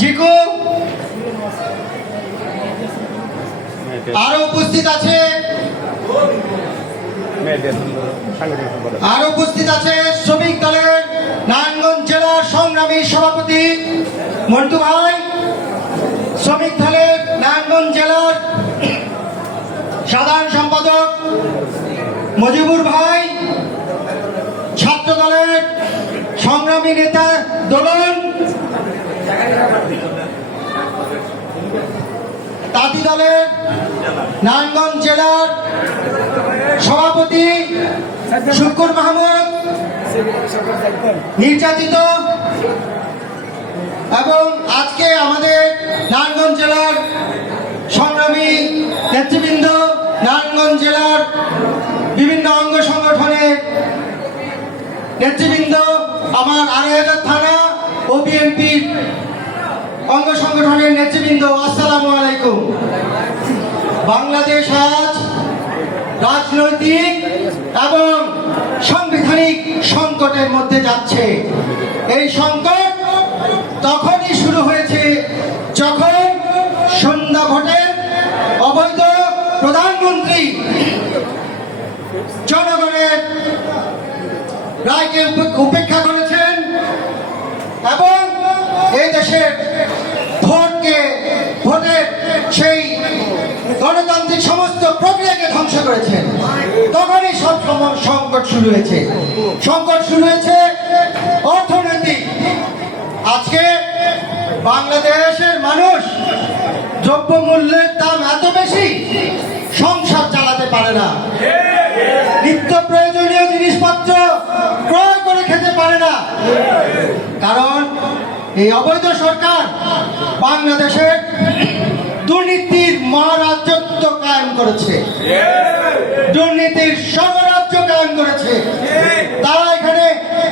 জিকু আরও উপস্থিত আছে? আর উপস্থিত আছে শ্রমিক দলের নারায়ণগঞ্জ জেলার সংগ্রামী সভাপতি মন্টু ভাই। শ্রমিক দলের নারায়ণগঞ্জ জেলার সাধারণ সম্পাদক মজিবুর ভাই। ছাত্র দলের সংগ্রামী নেতা দোলন। তাঁতি দলের নারায়ণগঞ্জ জেলার সভাপতি শুকুর মাহমুদ, নির্যাতিত এবং আজকে আমাদের নারায়ণগঞ্জ জেলার সংগ্রামী নেতৃবৃন্দ, নারায়ণগঞ্জ জেলার বিভিন্ন অঙ্গ সংগঠনের নেতৃবৃন্দ, আমার আড়াইহাজার থানা ও বিএনপির অঙ্গ সংগঠনের নেতৃবৃন্দ, আসসালামু আলাইকুম। বাংলাদেশ আজ রাজনৈতিক এবং সাংবিধানিক সংকটের মধ্যে যাচ্ছে। এই সংকট তখনই শুরু হয়েছে যখন সন্ধ্যা ভোটের অবৈধ প্রধানমন্ত্রী জনগণের রায়কে উপেক্ষা করেছেন এবং এই দেশের ভোটকে, ভোটের সেই গণতান্ত্রিক সমস্ত প্রক্রিয়াকে ধ্বংস করেছেন তখনই সব সংকট শুরু হয়েছে। সংকট শুরু হয়েছে অর্থনৈতিক। আজকে বাংলাদেশের মানুষ দ্রব্যমূল্যের দাম এত বেশি, সংসার চালাতে পারে না। নিত্য প্রয়োজনীয় জিনিসপত্র ক্রয় করে খেতে পারে না। কারণ এই অবৈধ সরকার বাংলাদেশের দুর্নীতির মহারাজত্ব কায়েম করেছে। দুর্নীতির স্বরাজ্য কায়েম করেছে। তারা এখানে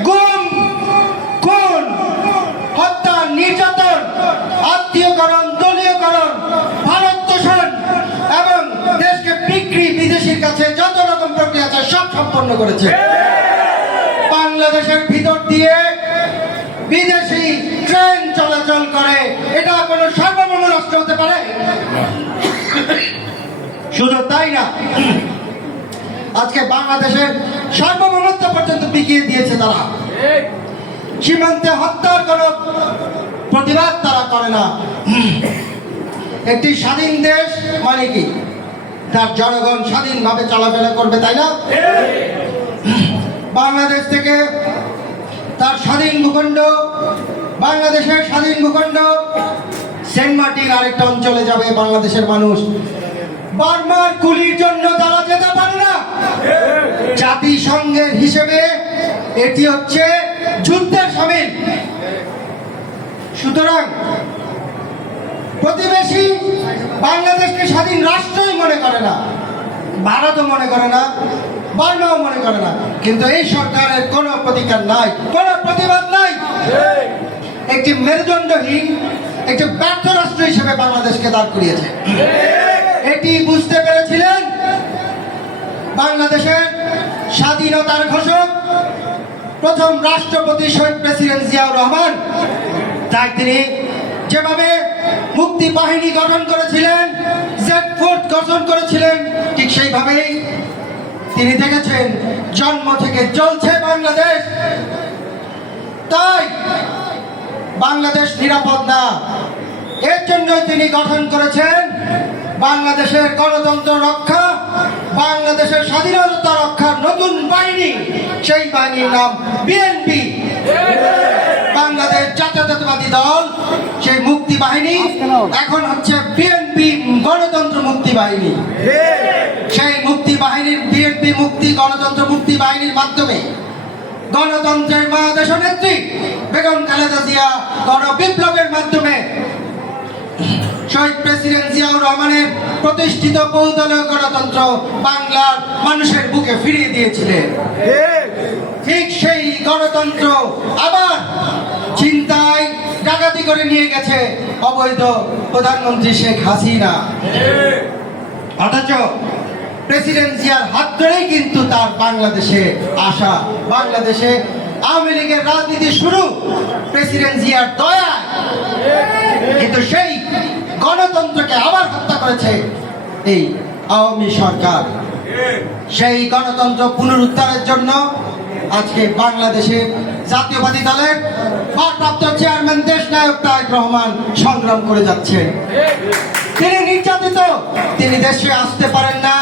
গুম, খুন, হত্যা, নির্যাতন, আত্মীয়করণ, দলীয়করণ, ভারত তোষণ এবং দেশকে বিক্রি বিদেশির কাছে যত রকম প্রক্রিয়া আছে সব সম্পন্ন করেছে। বাংলাদেশের ভিতর দিয়ে চলাচল করে। এটা কোনো সার্বভৌম রাষ্ট্র হতে পারে? শুধু তাই না, আজকে বাংলাদেশের সার্বভৌমত্ব পর্যন্ত বিকিয়ে দিয়েছে তারা। সীমান্তে হত্যার কোনো প্রতিবাদ তারা করে না। একটি স্বাধীন দেশ মানে কি? তার জনগণ স্বাধীনভাবে চলাফেরা করবে, তাই না? বাংলাদেশ থেকে তার স্বাধীন ভূখণ্ড বাংলাদেশের স্বাধীন ভূখণ্ড, সেন্ট মার্টিন আরেকটা অঞ্চলে যাবে বাংলাদেশের মানুষ। বার্মার কুলির জন্য তারা যেতে পারে না। জাতিসংঘের হিসেবে এটি হচ্ছে যুদ্ধের সামিল। সুতরাং প্রতিবেশী বাংলাদেশকে স্বাধীন রাষ্ট্রই মনে করে না, ভারতও মনে করে না, বার্মাও মনে করে না। কিন্তু এই সরকারের কোনো প্রতিকার নাই, কোনো প্রতিবাদ নাই। একটি মেরুদণ্ডহীন, একটি ব্যর্থ রাষ্ট্র হিসেবে বাংলাদেশকে দাঁড় করিয়েছে। এটি বুঝতে পেরেছিলেন বাংলাদেশের স্বাধীনতার ঘোষক, প্রথম রাষ্ট্রপতি শহীদ প্রেসিডেন্ট জিয়াউর রহমান। তাই তিনি যেভাবে মুক্তি বাহিনী গঠন করেছিলেন, জেড ফোর্স গঠন করেছিলেন, ঠিক সেইভাবেই তিনি দেখেছেন জন্ম থেকে চলছে বাংলাদেশ। তাই বাংলাদেশ নিরাপদ না। এর জন্যই তিনি গঠন করেছেন বাংলাদেশের গণতন্ত্র রক্ষা, বাংলাদেশের স্বাধীনতা রক্ষার নতুন বাহিনী। সেই বাহিনীর নাম বিএনপি বাংলাদেশ জাতীয়তাবাদী দল, সেই মুক্তি বাহিনী এখন হচ্ছে বিএনপি গণতন্ত্র মুক্তি বাহিনী। সেই মুক্তি বাহিনীর বিএনপি মুক্তি, গণতন্ত্র মুক্তি বাহিনীর মাধ্যমে গণতন্ত্রের মহাদেশ নেত্রী বেগম খালেদা জিয়া গণ বিপ্লবের মাধ্যমে শহীদ প্রেসিডেন্ট জিয়াউর রহমানের প্রতিষ্ঠিত বহুদলীয় গণতন্ত্র বাংলার মানুষের বুকে ফিরিয়ে দিয়েছিলেন। ঠিক সেই গণতন্ত্র আবার চিন্তায় ডাকাতি করে নিয়ে গেছে অবৈধ প্রধানমন্ত্রী শেখ হাসিনা। অথচ প্রেসিডেন্ট জিয়ার হাত ধরেই কিন্তু তার বাংলাদেশে আসা। বাংলাদেশে আওয়ামী লীগের রাজনীতি শুরু প্রেসিডেন্সিয়ার দয়া কিন্তু সেই গণতন্ত্রকে আবার হত্যা করেছে এই আওয়ামী সরকার। সেই গণতন্ত্র পুনরুদ্ধারের জন্য আজকে বাংলাদেশের জাতীয়বাদী দলের ভারপ্রাপ্ত চেয়ারম্যান দেশ নায়ক তারেক রহমান সংগ্রাম করে যাচ্ছেন। তিনি নির্যাতিত, তিনি দেশে আসতে পারেন না।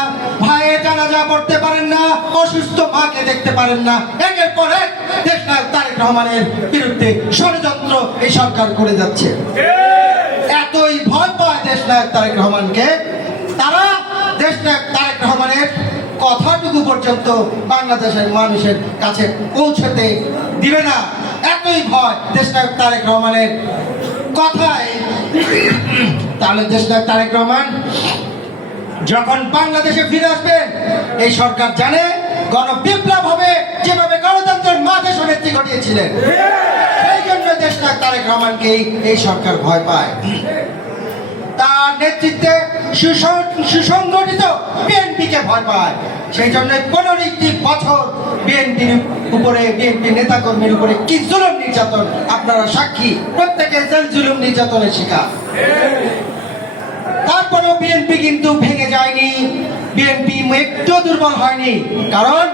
পারেন না। একের পর এক দেশ নায়ক তারেক রহমানের বিরুদ্ধে ষড়যন্ত্র এই সরকার করে যাচ্ছে। এতই ভয় পায় দেশ নায়ক তারেক রহমানকে। তারা দেশ নায়ক তারেক রহমানের কথাটুকু পর্যন্ত বাংলাদেশের মানুষের কাছে পৌঁছতে দিবে না। এতই ভয় দেশ নায়ক তারেক রহমানের কথায়। তাহলে দেশ নায়ক তারেক রহমান যখন বাংলাদেশে ফিরে আসবেন এই সরকার জানে গণ বিপ্লব হবে, যেভাবে গণতন্ত্রের মাঝে সমিতি ঘটিয়েছিলেন সেই জন্য দেশ নায়ক তারেক রহমানকে এই- সরকার ভয় পায়। তার নেতৃত্বে সুসং- সুসংগঠিত বিএনপিকে ভয় পায়। সেই জন্য পনেরোটি বছর বিএনপির উপরে, বিএনপি নেতাকর্মীর উপরে কি জুলুম নির্যাতন, আপনারা সাক্ষী। প্রত্যেকে জেল জুলুম নির্যাতনের শিকার। তারপরেও বিএনপি কিন্তু ভেঙে যায়নি। বিএনপি একটু দুর্বল হয়নি, কারণ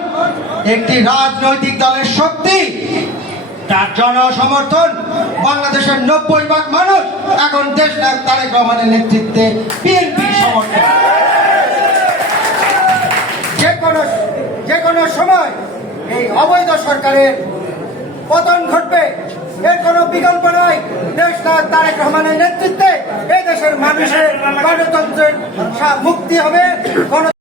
একটি রাজনৈতিক দলের শক্তি, তার জনসমর্থন, বাংলাদেশের নব্বই ভাগ মানুষ এখন দেশ তারেক রহমানের নেতৃত্বে বিএনপির সমর্থন যে কোনো যে কোনো সময় এই অবৈধ সরকারের পতন ঘটবে। এর কোনো বিকল্প নয়। দেশ তারেক রহমানের নেতৃত্বে এই দেশের মানুষের গণতন্ত্রের মুক্তি হবে।